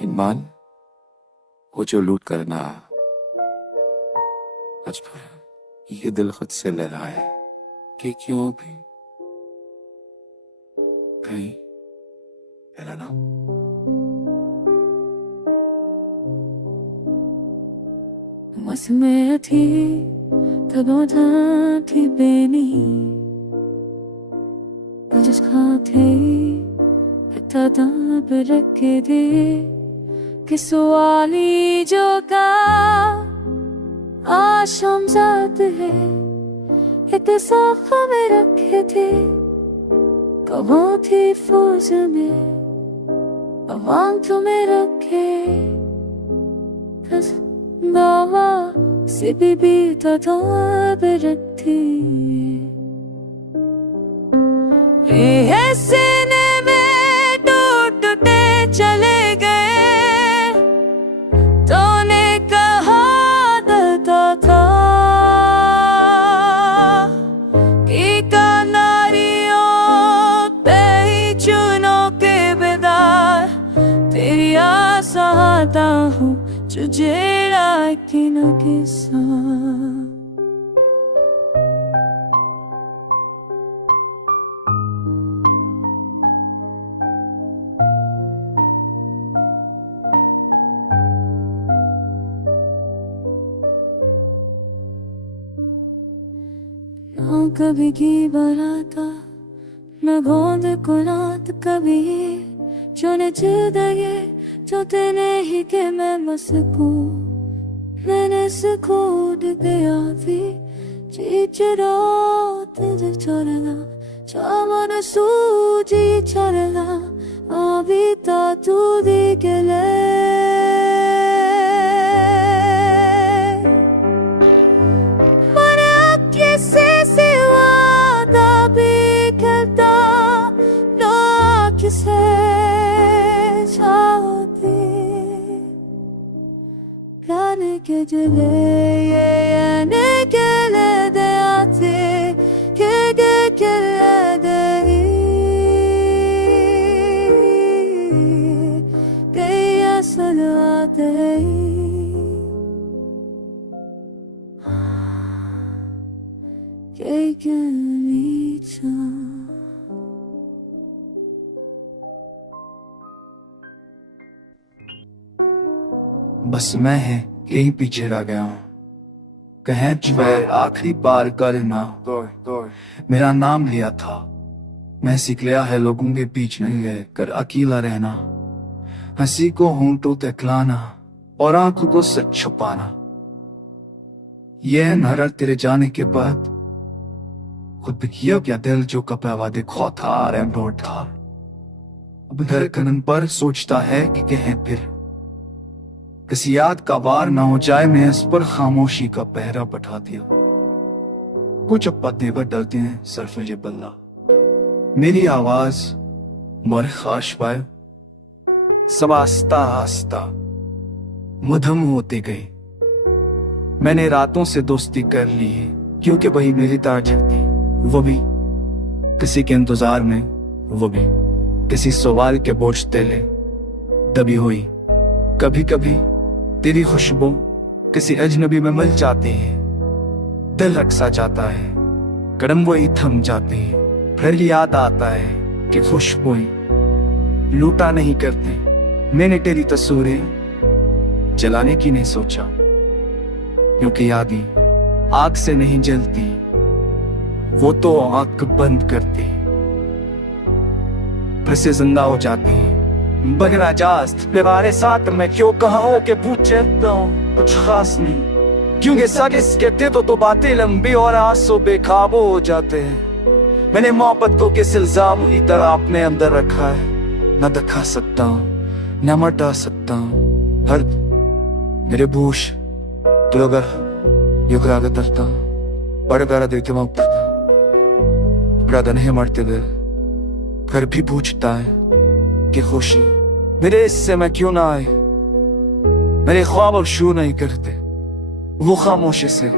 ईमान वो जो लूट करना आज पर ये दिल खुद से ले रहा है कि क्यों भी कहीं है ना। Masih hati terbodoh di beni Bajas khate kita dah berkede Kiswali joka आशम जात है इत्तेसाफ में रखे थे कहाँ थी फौज में अवाम तुम्हें रखे बस दावा से भी तो बरती ऐसे में टूटते चले गए तूने कहा था कि कनारियों पे ही चुनो के बेदार तेरी आस आता हूँ तुझे राकिन के साथ। न कभी की बराता न गोंद को रात कभी जो ने चिदाए जो तेने ही के मैं मस्को मैंने सुकून गया भी चिचरो तेरे चरला चावन सूजी चरला अभी तो तू दिखले किसे चाहती प्यार के जले ये निकले दे आते के दे गया सलाते के नीचा बस मैं है यही पीछे रह गया हूँ कहें जुबैर आखिरी बार करना मेरा नाम लिया था मैं सीख लिया है लोगों के बीच नहीं रह कर अकेला रहना हंसी को होंठों तकलाना और आंखों को सच छुपाना यह नहर तेरे जाने के बाद खुद भी किया क्या दिल जो कपड़ा वादे खो था रोड था अब धड़कन पर सोचता है कि कहें फिर किसी याद का वार ना हो जाए मैं इस पर खामोशी का पहरा बैठा दिया कुछ पत्ते पर डलते हैं सरफजे बल्ला मेरी आवाज मर खाश पाए सब आस्ता आस्ता मधम होते गए मैंने रातों से दोस्ती कर ली है क्योंकि वही मेरी ताजक थी वो भी किसी के इंतजार में वो भी किसी सवाल के बोझ तेले दबी हुई कभी कभी तेरी खुशबू किसी अजनबी में मिल जाती है दिल रक्सा जाता है कदम वही थम जाते हैं फिर याद आता है कि खुशबू लूटा नहीं करती मैंने तेरी तस्वीरें जलाने की नहीं सोचा क्योंकि यादें आग से नहीं जलती वो तो आंख बंद करती फिर से जिंदा हो जाती है बगना जास्त तुम्हारे साथ मैं क्यों कहा हूं कि पूछे तो कुछ खास नहीं क्योंकि सागिस कहते तो बातें लंबी और आंसू बेकाबू हो जाते हैं मैंने मोहब्बत को किस इल्जाम की तरह अपने अंदर रखा है न दिखा सकता हूं न मिटा सकता हूं हर मेरे बूश तो अगर युग तरता बड़े देखते वक्त नहीं मरते दिल घर भी पूछता है कि खुशी मेरे इससे मैं क्यों ना आए मेरे ख्वाब अब शू नहीं करते वो खामोशी से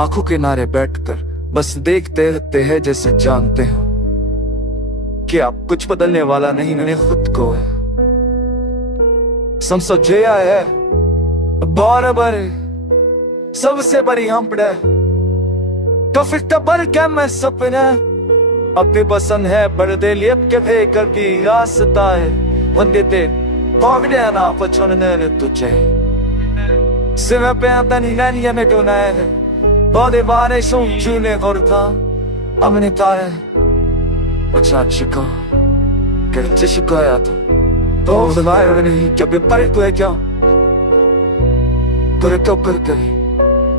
आंखों के नारे बैठकर बस देखते रहते हैं जैसे जानते हैं कि अब कुछ बदलने वाला नहीं मैंने खुद को है समझिया है बार बार सबसे बड़ी हम पड़े तो फिर तबर क्या मैं सपना अपनी पसंद है बड़े लिप के भे कर की रास्ता है वंदे ते पागड़े ना पछोड़ने ने तुझे सिर्फ पे आता नहीं में तो ना है बहुत बारे सुन चुने करता अपने तारे अच्छा चिका कैसे शिकाया तो ज़ाहिर नहीं कभी परे तो है क्या तुरे तो कर गई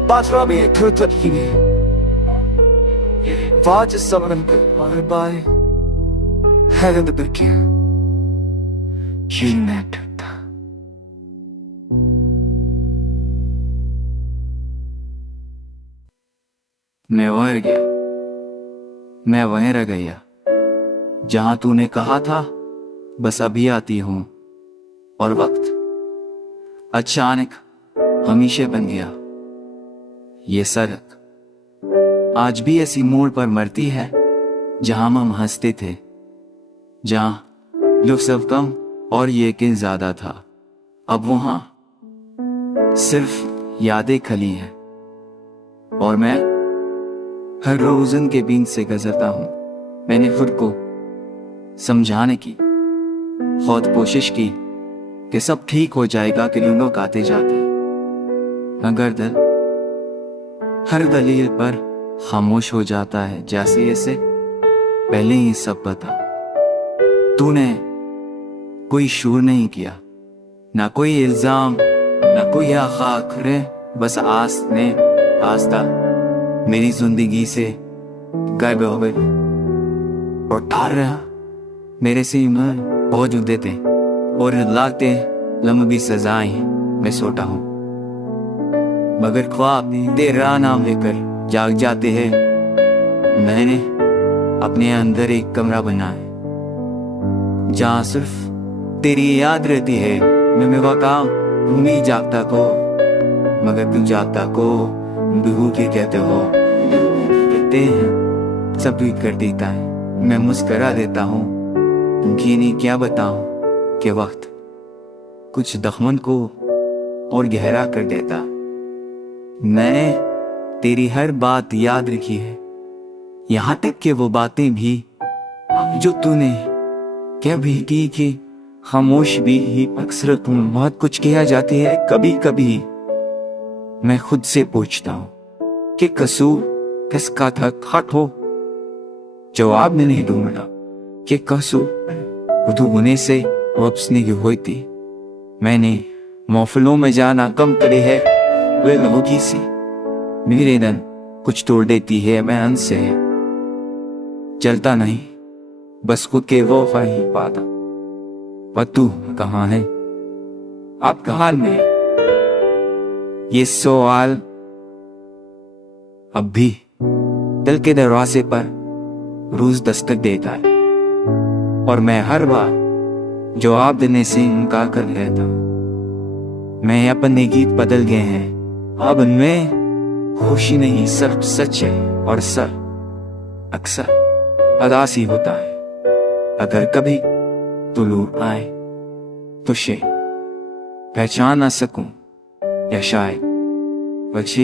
बाजरा भी एक खुद ही वाज सबन कर और बाय है द बिके यूनिट मैं वहीं रह गया जहां तूने कहा था बस अभी आती हूं और वक्त अचानक हमेशा बन गया। ये सड़क आज भी ऐसी मोड़ पर मरती है जहां हम हंसते थे, जहां लुत्फ कम और यकीन ज्यादा था। अब वहां सिर्फ यादें खली है और मैं हर रोज उनके बीच से गुजरता हूं। मैंने खुद को समझाने की बहुत कोशिश की कि सब ठीक हो जाएगा, कि लोग आते जाते, मगर दिल हर दलील पर खामोश हो जाता है, जैसे ऐसे पहले ही सब पता। तूने कोई शूर नहीं किया, ना कोई इल्जाम, ना कोई आखिर, बस आस्था मेरी जिंदगी से गायब हो गई और ठार रहा मेरे से मौजूद देते और लागते लंबी सजाएं मैं सोता हूँ, मगर ख्वाब तेरा नाम लेकर जाग जाते हैं। मैंने अपने अंदर एक कमरा बनाया जहाँ सिर्फ तेरी याद रहती है। मैं वाका नहीं जागता को, मगर तू जागता को बिहू के कहते हो, कहते हैं सब ठीक कर देता है। मैं मुस्करा देता हूँ, नहीं क्या बताऊं कि वक्त कुछ दखमन को और गहरा कर देता। मैंने तेरी हर बात याद रखी है, यहाँ तक कि वो बातें भी जो तूने कभी की कि खामोश भी ही अक्सर तुम बहुत कुछ किया जाती है। कभी कभी मैं खुद से पूछता हूँ कि कसूर किसका था, खत हो जवाब में नहीं ढूंढा कि कसूर उर्दू होने से वापसने की हुई थी। मैंने महफिलों में जाना कम करे है, वे लोगी सी मेरे दिन कुछ तोड़ देती है। मैं उनसे चलता नहीं, बस खुद के वो ही पाता। पर तू कहाँ है आपका हाल में? ये सवाल अब भी दिल के दरवाजे पर रोज दस्तक देता है और मैं हर बार जवाब देने से इनकार कर लेता। मैं अपने गीत बदल गए हैं, अब उनमें खुशी नहीं सिर्फ सच है और सर अक्सर अदासी होता है। अगर कभी तू लूट आए तो शे पहचान ना सकूं या शायद बचे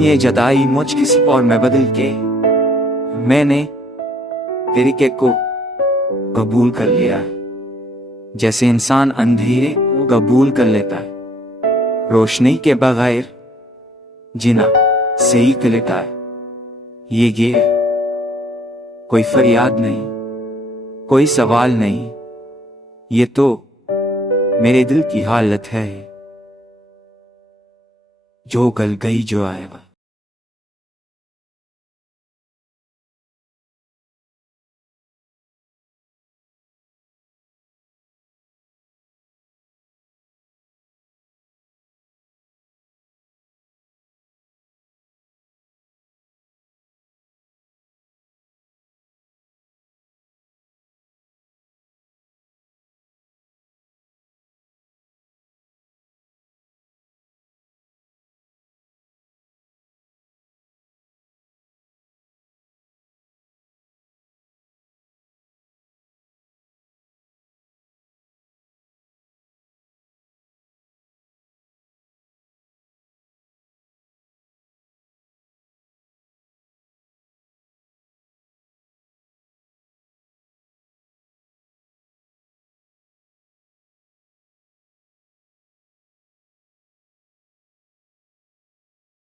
ये जदाई मुझ किसी और में बदल के मैंने तरीके को कबूल कर लिया, जैसे इंसान अंधेरे को कबूल कर लेता है। रोशनी के बगैर जीना सही कर लेता है। ये कोई फरियाद नहीं, कोई सवाल नहीं, ये तो मेरे दिल की हालत है जो गल गई जो आएगा।